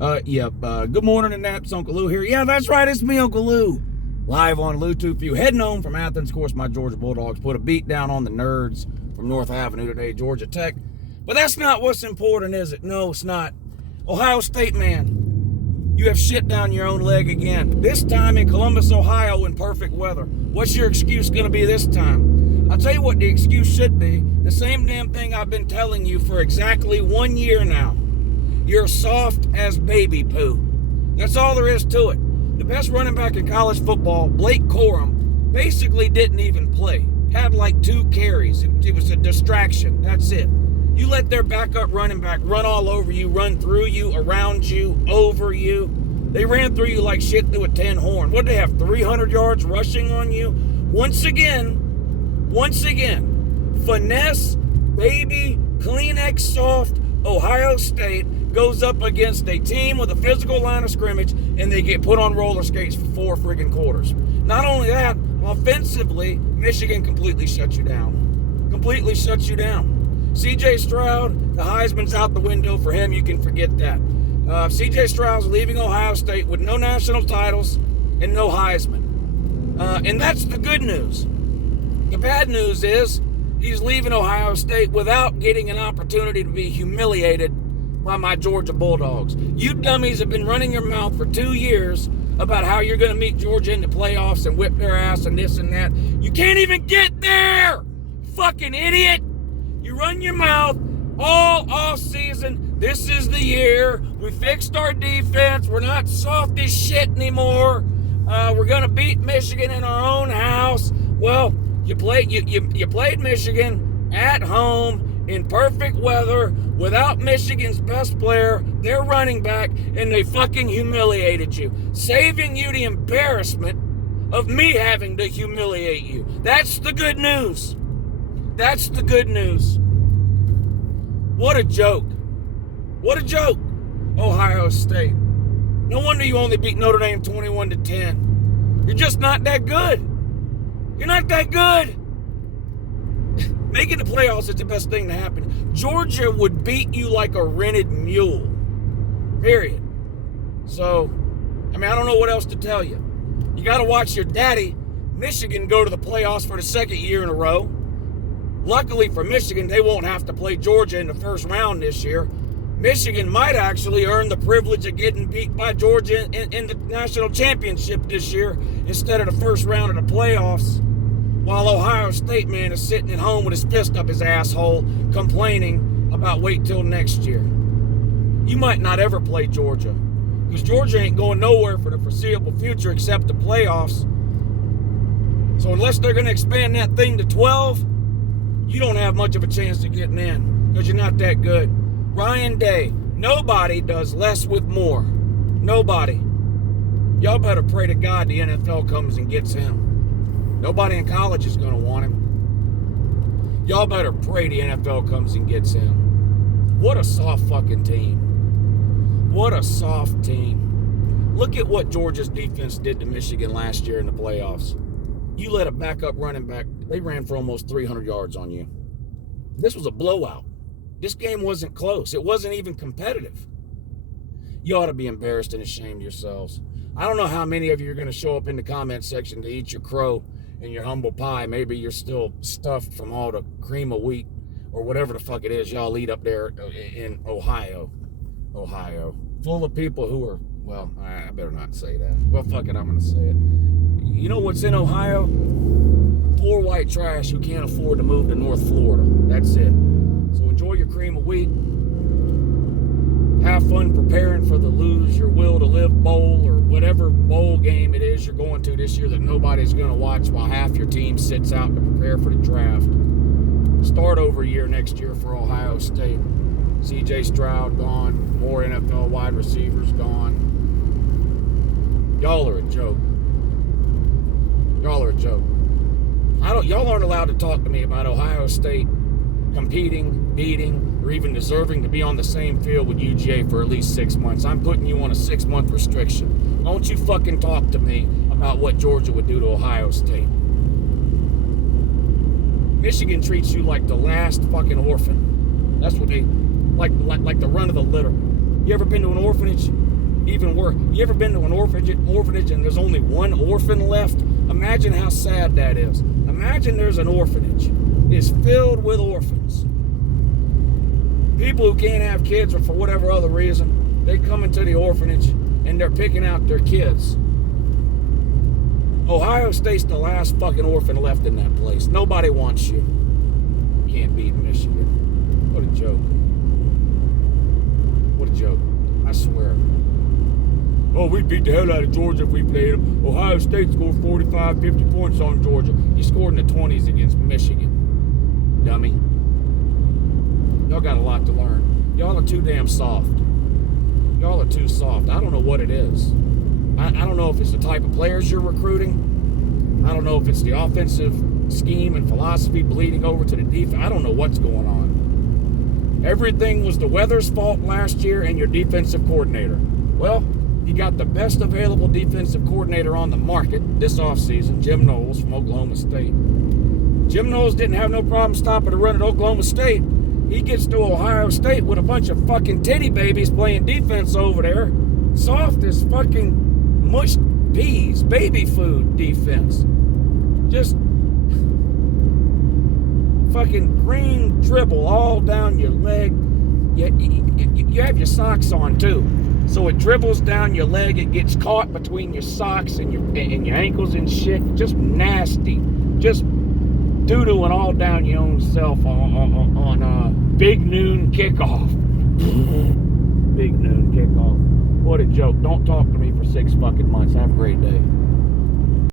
Good morning, and that's Uncle Lou here. Yeah, that's right, it's me, Uncle Lou. Live on Lou Too Few. Heading home from Athens. Of course, my Georgia Bulldogs put a beat down on the nerds from North Avenue today, Georgia Tech. But that's not what's important, is it? No, it's not. Ohio State, man, you have shit down your own leg again. This time in Columbus, Ohio, in perfect weather. What's your excuse going to be this time? I'll tell you what the excuse should be. The same damn thing I've been telling you for exactly 1 year now. You're soft as baby poo. That's all there is to it. The best running back in college football, Blake Corum, basically didn't even play. Had like 2 carries. It was a distraction. That's it. You let their backup running back run all over you, run through you, around you, over you. They ran through you like shit through a tin horn. What did they have, 300 yards rushing on you? Once again, finesse, baby, kleenex soft Ohio State goes up against a team with a physical line of scrimmage, and they get put on roller skates for 4 freaking quarters. Not only that, offensively, Michigan completely shuts you down. Completely shuts you down. C.J. Stroud, the Heisman's out the window for him. You can forget that. C.J. Stroud's leaving Ohio State with no national titles and no Heisman. And that's the good news. The bad news is he's leaving Ohio State without getting an opportunity to be humiliated by my Georgia Bulldogs. You dummies have been running your mouth for 2 years about how you're going to meet Georgia in the playoffs and whip their ass and this and that. You can't even get there! Fucking idiot! You run your mouth all off season. This is the year. We fixed our defense. We're not soft as shit anymore. We're going to beat Michigan in our own house. Well, you played Michigan at home in perfect weather without Michigan's best player, their running back, and they fucking humiliated you, saving you the embarrassment of me having to humiliate you. That's the good news. That's the good news. What a joke. What a joke. Ohio State. No wonder you only beat Notre Dame 21-10. You're just not that good. You're not that good. Making the playoffs is the best thing to happen. Georgia would beat you like a rented mule. Period. So, I don't know what else to tell you. You got to watch your daddy, Michigan, go to the playoffs for the 2nd year in a row. Luckily for Michigan, they won't have to play Georgia in the first round this year. Michigan might actually earn the privilege of getting beat by Georgia in the national championship this year instead of the first round of the playoffs. While Ohio State, man, is sitting at home with his fist up his asshole, complaining about wait till next year. You might not ever play Georgia, because Georgia ain't going nowhere for the foreseeable future except the playoffs. So unless they're going to expand that thing to 12, you don't have much of a chance of getting in, because you're not that good. Ryan Day, nobody does less with more. Nobody. Y'all better pray to God the NFL comes and gets him. Nobody in college is going to want him. Y'all better pray the NFL comes and gets him. What a soft fucking team. What a soft team. Look at what Georgia's defense did to Michigan last year in the playoffs. You let a backup running back, they ran for almost 300 yards on you. This was a blowout. This game wasn't close. It wasn't even competitive. You ought to be embarrassed and ashamed yourselves. I don't know how many of you are going to show up in the comment section to eat your crow and your humble pie. Maybe you're still stuffed from all the cream of wheat or whatever the fuck it is y'all eat up there in Ohio. Full of people who are, well, I better not say that. Well, fuck it, I'm going to say it. You know what's in Ohio? Poor white trash who can't afford to move to North Florida. That's it. So enjoy your cream of wheat. Have fun preparing for the Lose Your Will to Live Bowl or whatever bowl game it is you're going to this year that nobody's going to watch while half your team sits out to prepare for the draft. Start over year next year for Ohio State. C.J. Stroud gone. More NFL wide receivers gone. Y'all are a joke. Y'all are a joke. Y'all aren't allowed to talk to me about Ohio State competing, beating, or even deserving to be on the same field with UGA for at least 6 months. I'm putting you on a 6-month restriction. Don't you fucking talk to me about what Georgia would do to Ohio State. Michigan treats you like the last fucking orphan. That's what they, like the run of the litter. You ever been to an orphanage? even worse. You ever been to an orphanage and there's only one orphan left? Imagine how sad that is. Imagine there's an orphanage. It's filled with orphans. People who can't have kids, or for whatever other reason, they come into the orphanage and they're picking out their kids. Ohio State's the last fucking orphan left in that place. Nobody wants you. Can't beat Michigan. What a joke. What a joke. I swear. Oh, we beat the hell out of Georgia if we played them. Ohio State scored 45, 50 points on Georgia. You scored in the 20s against Michigan. Dummy. Y'all got a lot to learn. Y'all are too damn soft. Y'all are too soft. I don't know what it is. I don't know if it's the type of players you're recruiting. I don't know if it's the offensive scheme and philosophy bleeding over to the defense. I don't know what's going on. Everything was the weather's fault last year and your defensive coordinator. Well, you got the best available defensive coordinator on the market this offseason, Jim Knowles from Oklahoma State. Jim Knowles didn't have no problem stopping the run at Oklahoma State. He gets to Ohio State with a bunch of fucking titty babies playing defense over there. Soft as fucking mushed peas, baby food defense. Just fucking green dribble all down your leg. You have your socks on too, so it dribbles down your leg. It gets caught between your socks and your ankles and shit. Just nasty. Just doo-dooing all down your own self on Big Noon Kickoff. Big Noon Kickoff. What a joke. Don't talk to me for 6 fucking months. Have a great day.